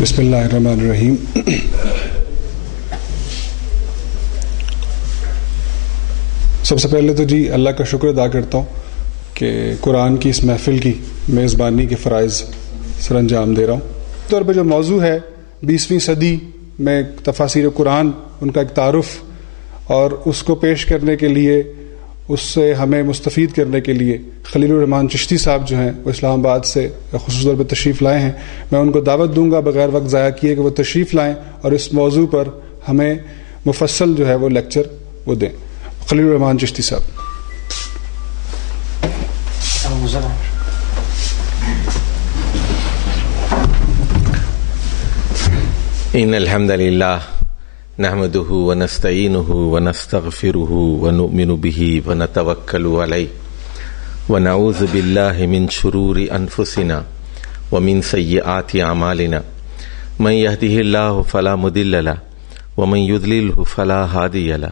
بسم اللہ الرحمن الرحیم۔ سب سے پہلے تو جی اللہ کا شکر ادا کرتا ہوں کہ قرآن کی اس محفل کی میزبانی کے فرائض سر انجام دے رہا ہوں۔ طور پہ جو موضوع ہے 20ویں صدی میں تفاسیر قرآن، ان کا ایک تعارف اور اس کو پیش کرنے کے لیے، اس سے ہمیں مستفید کرنے کے لیے خلیل الرحمن چشتی صاحب جو ہیں وہ اسلام آباد سے خصوصی طور پہ تشریف لائے ہیں۔ میں ان کو دعوت دوں گا بغیر وقت ضائع کیے کہ وہ تشریف لائیں اور اس موضوع پر ہمیں مفصل جو ہے وہ لیکچر وہ دیں۔ خلیل الرحمن چشتی صاحب۔ ان الحمد للہ نحمده ونستعینه ونستغفره ونؤمن به ونتوکل علیہ ونعوذ باللہ من شرور انفسنا ومن سیئات اعمالنا من يهده اللہ فلا مضل له ومن يضلله فلا هادی له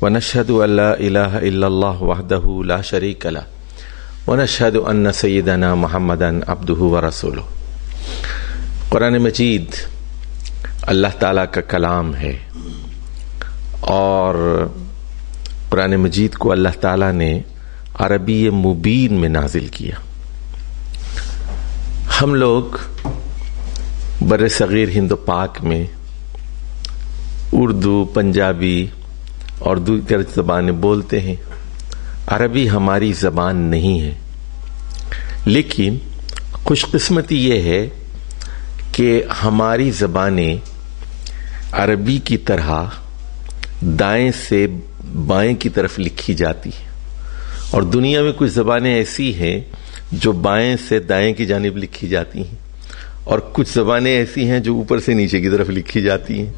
ونشهد ان لا الہ الا اللہ وحدہ لا شریک له ونشهد ان سیدنا محمدا عبدہ ورسولہ۔ قرآن مجید اللہ تعالیٰ کا کلام ہے اور قرآن مجید کو اللہ تعالیٰ نے عربی مبین میں نازل کیا۔ ہم لوگ بر صغیر ہند و پاک میں اردو، پنجابی اور دیگر زبانیں بولتے ہیں، عربی ہماری زبان نہیں ہے، لیکن خوش قسمتی یہ ہے کہ ہماری زبانیں عربی کی طرح دائیں سے بائیں کی طرف لکھی جاتی ہیں، اور دنیا میں کچھ زبانیں ایسی ہیں جو بائیں سے دائیں کی جانب لکھی جاتی ہیں، اور کچھ زبانیں ایسی ہیں جو اوپر سے نیچے کی طرف لکھی جاتی ہیں۔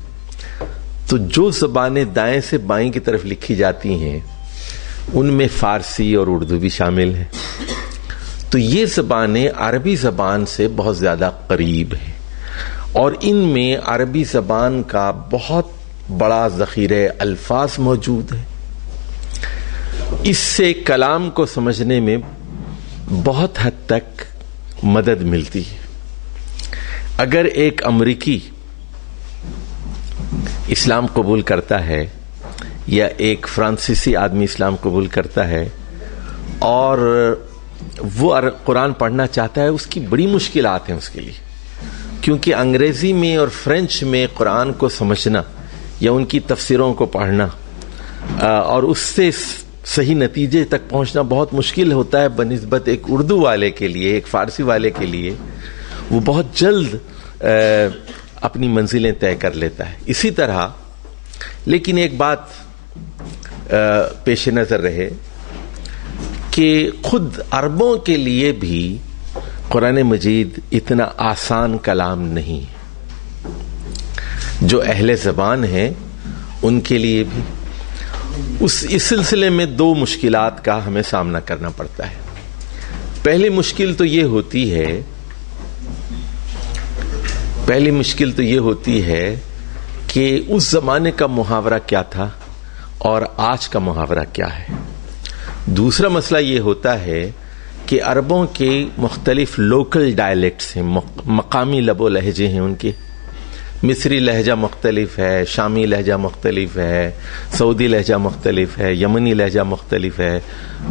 تو جو زبانیں دائیں سے بائیں کی طرف لکھی جاتی ہیں ان میں فارسی اور اردو بھی شامل ہیں، تو یہ زبانیں عربی زبان سے بہت زیادہ قریب ہیں، اور ان میں عربی زبان کا بہت بڑا ذخیرہ الفاظ موجود ہے۔ اس سے کلام کو سمجھنے میں بہت حد تک مدد ملتی ہے۔ اگر ایک امریکی اسلام قبول کرتا ہے یا ایک فرانسیسی آدمی اسلام قبول کرتا ہے اور وہ قرآن پڑھنا چاہتا ہے، اس کی بڑی مشکلات ہیں اس کے لیے، کیونکہ انگریزی میں اور فرینچ میں قرآن کو سمجھنا یا ان کی تفسیروں کو پڑھنا اور اس سے صحیح نتیجے تک پہنچنا بہت مشکل ہوتا ہے بنسبت ایک اردو والے کے لیے، ایک فارسی والے کے لیے وہ بہت جلد اپنی منزلیں طے کر لیتا ہے۔ اسی طرح لیکن ایک بات پیش نظر رہے کہ خود عربوں کے لیے بھی قرآن مجید اتنا آسان کلام نہیں ہے۔ جو اہل زبان ہیں ان کے لیے بھی اس سلسلے میں دو مشکلات کا ہمیں سامنا کرنا پڑتا ہے۔ پہلی مشکل تو یہ ہوتی ہے کہ اس زمانے کا محاورہ کیا تھا اور آج کا محاورہ کیا ہے۔ دوسرا مسئلہ یہ ہوتا ہے کہ عربوں کے مختلف لوکل ڈائلیکٹس ہیں، مقامی لب و لہجے ہیں ان کے۔ مصری لہجہ مختلف ہے، شامی لہجہ مختلف ہے، سعودی لہجہ مختلف ہے، یمنی لہجہ مختلف ہے،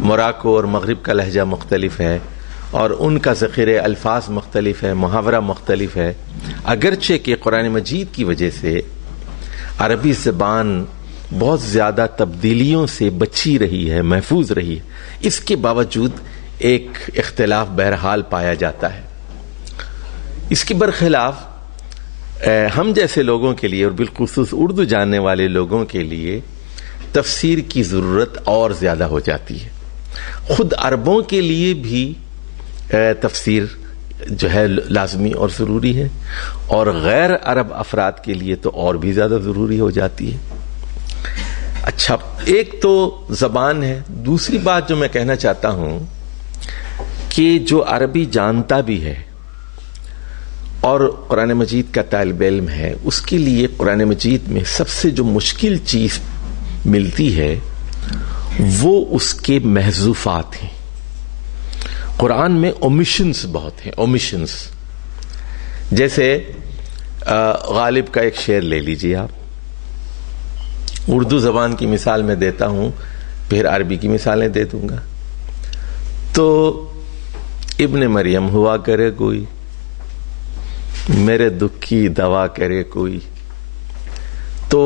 موراکو اور مغرب کا لہجہ مختلف ہے، اور ان کا ذخیرہ الفاظ مختلف ہے، محاورہ مختلف ہے۔ اگرچہ کہ قرآن مجید کی وجہ سے عربی زبان بہت زیادہ تبدیلیوں سے بچی رہی ہے، محفوظ رہی ہے، اس کے باوجود ایک اختلاف بہرحال پایا جاتا ہے۔ اس کے برخلاف ہم جیسے لوگوں کے لیے اور بالخصوص اردو جاننے والے لوگوں کے لیے تفسیر کی ضرورت اور زیادہ ہو جاتی ہے۔ خود عربوں کے لیے بھی تفسیر جو ہے لازمی اور ضروری ہے، اور غیر عرب افراد کے لیے تو اور بھی زیادہ ضروری ہو جاتی ہے۔ اچھا، ایک تو زبان ہے، دوسری بات جو میں کہنا چاہتا ہوں کہ جو عربی جانتا بھی ہے اور قرآن مجید کا طالب علم ہے، اس کے لیے قرآن مجید میں سب سے جو مشکل چیز ملتی ہے وہ اس کے محذوفات ہیں۔ قرآن میں اومیشنز بہت ہیں، اومیشنز، جیسے غالب کا ایک شعر لے لیجیے آپ. اردو زبان کی مثال میں دیتا ہوں، پھر عربی کی مثالیں دے دوں گا. تو ابن مریم ہوا کرے کوئی، میرے دکھ کی دوا کرے کوئی. تو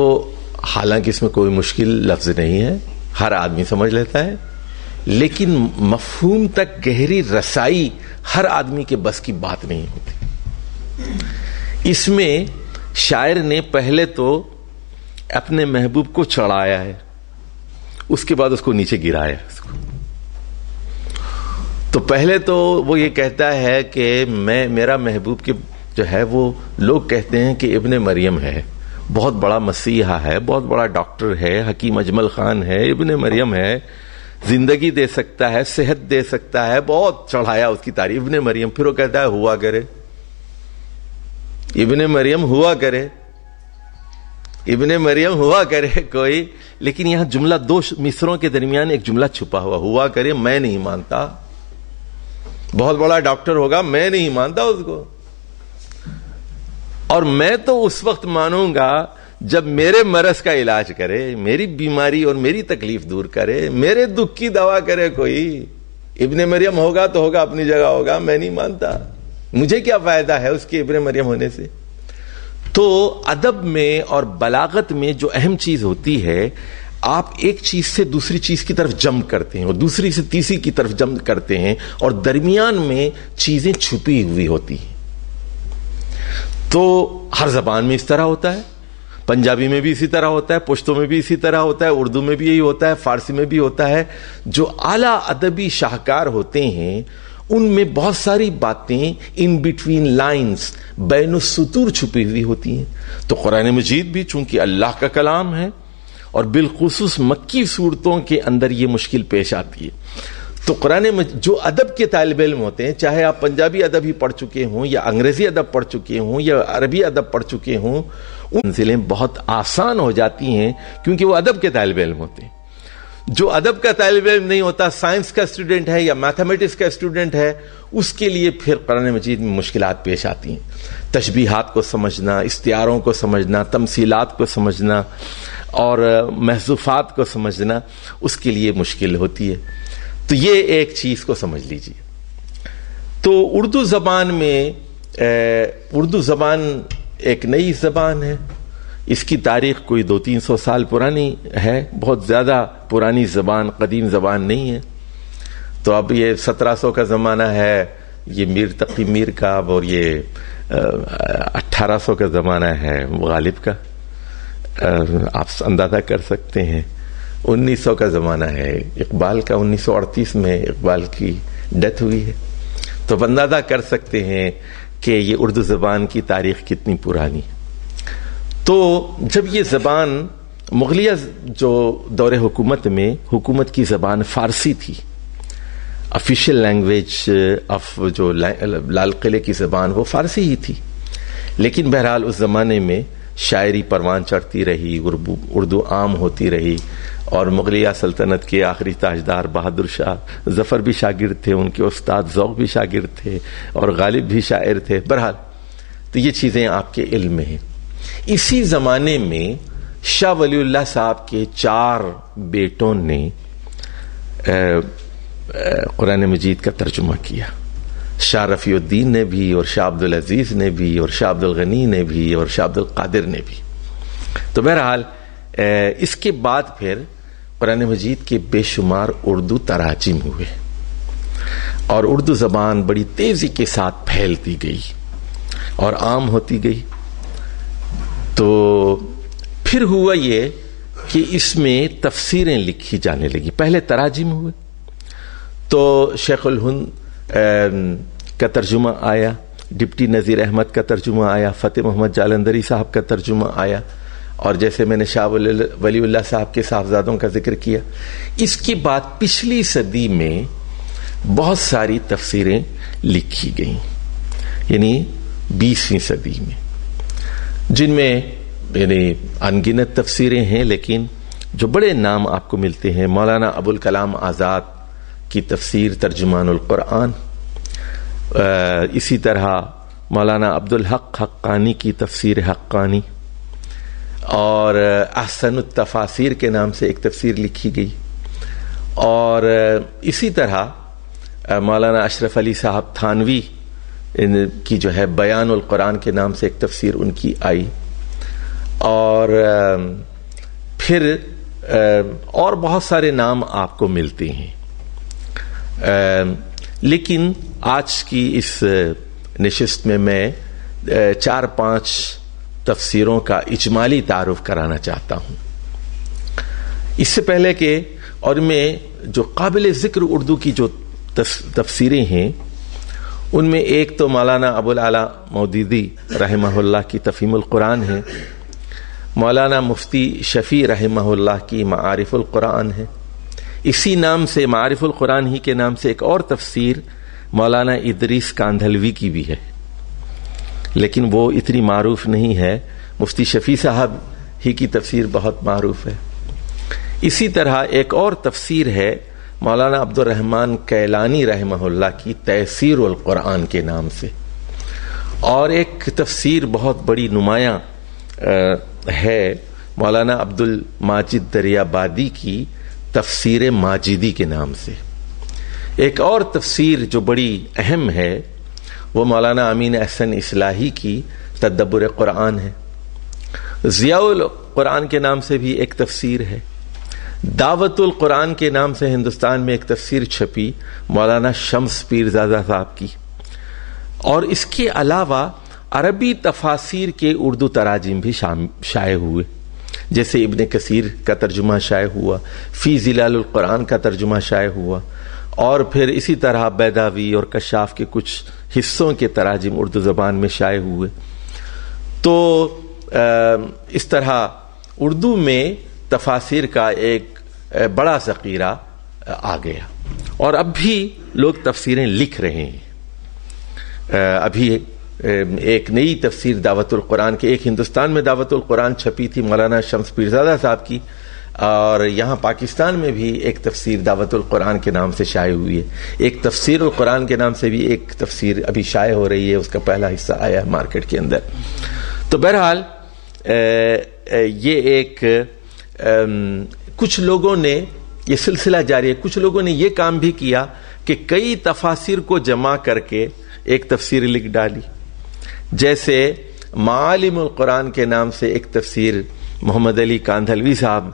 حالانکہ اس میں کوئی مشکل لفظ نہیں ہے، ہر آدمی سمجھ لیتا ہے، لیکن مفہوم تک گہری رسائی ہر آدمی کے بس کی بات نہیں ہوتی. اس میں شاعر نے پہلے تو اپنے محبوب کو چڑھایا ہے، اس کے بعد اس کو نیچے گرایا ہے. تو پہلے تو وہ یہ کہتا ہے کہ میرا محبوب کے جو ہے وہ لوگ کہتے ہیں کہ ابن مریم ہے، بہت بڑا مسیحا ہے، بہت بڑا ڈاکٹر ہے، حکیم اجمل خان ہے، ابن مریم ہے، زندگی دے سکتا ہے، صحت دے سکتا ہے. بہت چڑھایا اس کی تعریف. ابن مریم. پھر وہ کہتا ہے ہوا کرے، ابن مریم ہوا کرے، ابن مریم ہوا کرے کوئی. لیکن یہاں جملہ دو مصروں کے درمیان ایک جملہ چھپا ہوا کرے. میں نہیں مانتا، بہت بڑا ڈاکٹر ہوگا، میں نہیں مانتا اس کو. اور میں تو اس وقت مانوں گا جب میرے مرض کا علاج کرے، میری بیماری اور میری تکلیف دور کرے، میرے دکھ کی دوا کرے کوئی. ابن مریم ہوگا تو ہوگا، اپنی جگہ ہوگا، میں نہیں مانتا. مجھے کیا فائدہ ہے اس کے ابن مریم ہونے سے. تو ادب میں اور بلاغت میں جو اہم چیز ہوتی ہے، آپ ایک چیز سے دوسری چیز کی طرف جمپ کرتے ہیں اور دوسری سے تیسری کی طرف جمپ کرتے ہیں، اور درمیان میں چیزیں چھپی ہوئی ہوتی ہیں. تو ہر زبان میں اس طرح ہوتا ہے. پنجابی میں بھی اسی طرح ہوتا ہے، پشتو میں بھی اسی طرح ہوتا ہے، اردو میں بھی یہی ہوتا ہے، فارسی میں بھی ہوتا ہے. جو اعلیٰ ادبی شاہکار ہوتے ہیں ان میں بہت ساری باتیں ان بٹوین لائنز، بین السطور چھپی ہوئی ہوتی ہیں. تو قرآن مجید بھی چونکہ اللہ کا کلام ہے اور بالخصوص مکی صورتوں کے اندر یہ مشکل پیش آتی ہے. تو قرآن جو ادب کے طالب علم ہوتے ہیں، چاہے آپ پنجابی ادب ہی پڑھ چکے ہوں یا انگریزی ادب پڑھ چکے ہوں یا عربی ادب پڑھ چکے ہوں، ان منزلیں بہت آسان ہو جاتی ہیں کیونکہ وہ ادب کے طالب علم ہوتے ہیں. جو ادب کا طالب علم نہیں ہوتا، سائنس کا اسٹوڈنٹ ہے یا میتھمیٹکس کا اسٹوڈنٹ ہے، اس کے لیے پھر قرآن مجید میں مشکلات پیش آتی ہیں. تشبیہات کو سمجھنا، استعاروں کو سمجھنا، تمثیلات کو سمجھنا اور محذوفات کو سمجھنا اس کے لیے مشکل ہوتی ہے. تو یہ ایک چیز کو سمجھ لیجیے. تو اردو زبان میں اردو زبان ایک نئی زبان ہے. اس کی تاریخ کوئی 200-300 سال پرانی ہے، بہت زیادہ پرانی زبان، قدیم زبان نہیں ہے. تو اب یہ 1700 کا زمانہ ہے، یہ میر تقی میر کا، اور یہ 1800 کا زمانہ ہے غالب کا. آپ اندازہ کر سکتے ہیں 1900 کا زمانہ ہے اقبال کا. 1938 میں اقبال کی ڈیتھ ہوئی ہے. تو اب اندازہ کر سکتے ہیں کہ یہ اردو زبان کی تاریخ کتنی پرانی. تو جب یہ زبان مغلیہ جو دور حکومت میں حکومت کی زبان فارسی تھی، آفیشیل لینگویج آف جو لال قلعے کی زبان وہ فارسی ہی تھی. لیکن بہرحال اس زمانے میں شاعری پروان چڑھتی رہی، اردو عام ہوتی رہی، اور مغلیہ سلطنت کے آخری تاجدار بہادر شاہ ظفر بھی شاگرد تھے، ان کے استاد ذوق بھی شاگرد تھے، اور غالب بھی شاعر تھے. بہرحال تو یہ چیزیں آپ کے علم میں ہیں. اسی زمانے میں شاہ ولی اللہ صاحب کے 4 بیٹوں نے قرآن مجید کا ترجمہ کیا. شاہ رفیع الدین نے بھی، اور شاہ عبد العزیز نے بھی، اور شاہ عبد الغنی نے بھی، اور شاہ عبد القادر نے بھی. تو بہرحال اس کے بعد پھر قرآن مجید کے بے شمار اردو تراجم ہوئے، اور اردو زبان بڑی تیزی کے ساتھ پھیلتی گئی اور عام ہوتی گئی. تو پھر ہوا یہ کہ اس میں تفسیریں لکھی جانے لگی. پہلے تراجم ہوئے، تو شیخ الہند کا ترجمہ آیا، ڈپٹی نذیر احمد کا ترجمہ آیا، فتح محمد جالندری صاحب کا ترجمہ آیا، اور جیسے میں نے شاہ ولی اللہ صاحب کے صاحبزادوں کا ذکر کیا. اس کے بعد پچھلی صدی میں بہت ساری تفسیریں لکھی گئیں، یعنی 20ویں صدی میں، جن میں یعنی انگنت تفسیریں ہیں. لیکن جو بڑے نام آپ کو ملتے ہیں، مولانا ابوالکلام آزاد کی تفسیر ترجمان القرآن، اسی طرح مولانا عبدالحق حقانی کی تفسیر حقانی، اور احسن التفاسیر کے نام سے ایک تفسیر لکھی گئی، اور اسی طرح مولانا اشرف علی صاحب تھانوی کی جو ہے بیان القرآن کے نام سے ایک تفسیر ان کی آئی، اور پھر اور بہت سارے نام آپ کو ملتے ہیں. لیکن آج کی اس نشست میں 4-5 تفسیروں کا اجمالی تعارف کرانا چاہتا ہوں. اس سے پہلے کہ اور میں جو قابل ذکر اردو کی جو تفسیریں ہیں ان میں ایک تو مولانا ابوالعلا مودودی رحمہ اللہ کی تفہیم القرآن ہے، مولانا مفتی شفیع رحمہ اللہ کی معارف القرآن ہے. اسی نام سے معارف القرآن ہی کے نام سے ایک اور تفسیر مولانا ادریس کاندھلوی کی بھی ہے، لیکن وہ اتنی معروف نہیں ہے. مفتی شفیع صاحب ہی کی تفسیر بہت معروف ہے. اسی طرح ایک اور تفسیر ہے مولانا عبد الرحمن کیلانی رحمہ اللہ کی تیسیر القرآن کے نام سے، اور ایک تفسیر بہت بڑی نمایاں ہے مولانا عبد الماجد دریابادی کی تفسیر ماجدی کے نام سے. ایک اور تفسیر جو بڑی اہم ہے وہ مولانا امین احسن اصلاحی کی تدبر قرآن ہے. ضیاء القرآن کے نام سے بھی ایک تفسیر ہے. دعوت القرآن کے نام سے ہندوستان میں ایک تفسیر چھپی مولانا شمس پیرزادہ صاحب کی، اور اس کے علاوہ عربی تفاسیر کے اردو تراجم بھی شائع ہوئے، جیسے ابن کثیر کا ترجمہ شائع ہوا، فی ظلال القرآن کا ترجمہ شائع ہوا، اور پھر اسی طرح بیداوی اور کشاف کے کچھ حصوں کے تراجم اردو زبان میں شائع ہوئے. تو اس طرح اردو میں تفاسیر کا ایک بڑا ذخیرہ آ گیا، اور اب بھی لوگ تفسیریں لکھ رہے ہیں. ابھی ایک نئی تفسیر دعوت القرآن کے، ایک ہندوستان میں دعوت القرآن چھپی تھی مولانا شمس پیرزادہ صاحب کی، اور یہاں پاکستان میں بھی ایک تفسیر دعوت القرآن کے نام سے شائع ہوئی ہے. ایک تفسیر القرآن کے نام سے بھی ایک تفسیر ابھی شائع ہو رہی ہے، اس کا پہلا حصہ آیا ہے مارکیٹ کے اندر. تو بہرحال یہ ایک کچھ لوگوں نے یہ سلسلہ جاری ہے. کچھ لوگوں نے یہ کام بھی کیا کہ کئی تفاسیر کو جمع کر کے ایک تفسیر لکھ ڈالی، جیسے معالم القرآن کے نام سے ایک تفسیر محمد علی کاندھلوی صاحب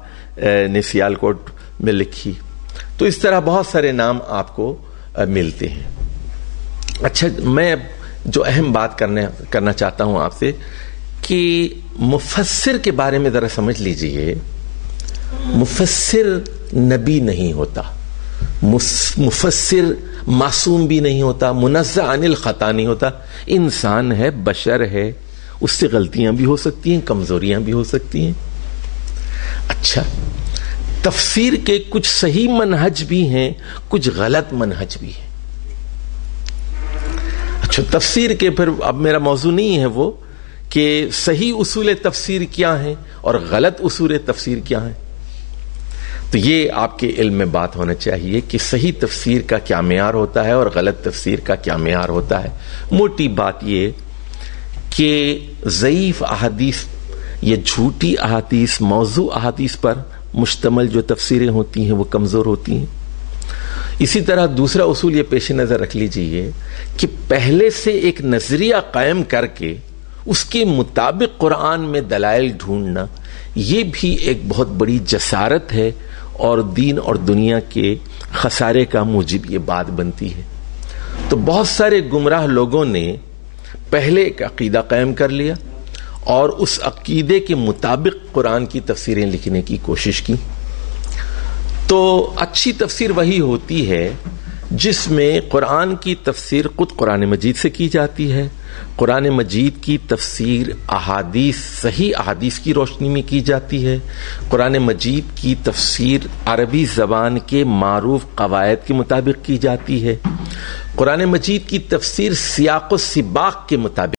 نے سیالکوٹ میں لکھی. تو اس طرح بہت سارے نام آپ کو ملتے ہیں. اچھا، میں جو اہم بات کرنا چاہتا ہوں آپ سے کہ مفسر کے بارے میں ذرا سمجھ لیجئے. مفسر نبی نہیں ہوتا، مفسر معصوم بھی نہیں ہوتا، منزہ عن الخطا نہیں ہوتا. انسان ہے، بشر ہے، اس سے غلطیاں بھی ہو سکتی ہیں، کمزوریاں بھی ہو سکتی ہیں. اچھا، تفسیر کے کچھ صحیح منہج بھی ہیں، کچھ غلط منہج بھی ہیں. اچھا، تفسیر کے پھر اب میرا موضوع نہیں ہے وہ کہ صحیح اصول تفسیر کیا ہیں اور غلط اصول تفسیر کیا ہیں. تو یہ آپ کے علم میں بات ہونا چاہیے کہ صحیح تفسیر کا کیا معیار ہوتا ہے اور غلط تفسیر کا کیا معیار ہوتا ہے. موٹی بات یہ کہ ضعیف احادیث یا جھوٹی احادیث، موضوع احادیث پر مشتمل جو تفسیریں ہوتی ہیں وہ کمزور ہوتی ہیں. اسی طرح دوسرا اصول یہ پیش نظر رکھ لیجئے کہ پہلے سے ایک نظریہ قائم کر کے اس کے مطابق قرآن میں دلائل ڈھونڈنا، یہ بھی ایک بہت بڑی جسارت ہے اور دین اور دنیا کے خسارے کا موجب یہ بات بنتی ہے. تو بہت سارے گمراہ لوگوں نے پہلے ایک عقیدہ قائم کر لیا اور اس عقیدے کے مطابق قرآن کی تفسیریں لکھنے کی کوشش کی. تو اچھی تفسیر وہی ہوتی ہے جس میں قرآن کی تفسیر خود قرآن مجید سے کی جاتی ہے، قرآن مجید کی تفسیر احادیث، صحیح احادیث کی روشنی میں کی جاتی ہے، قرآن مجید کی تفسیر عربی زبان کے معروف قواعد کے مطابق کی جاتی ہے، قرآن مجید کی تفسیر سیاق و سباق کے مطابق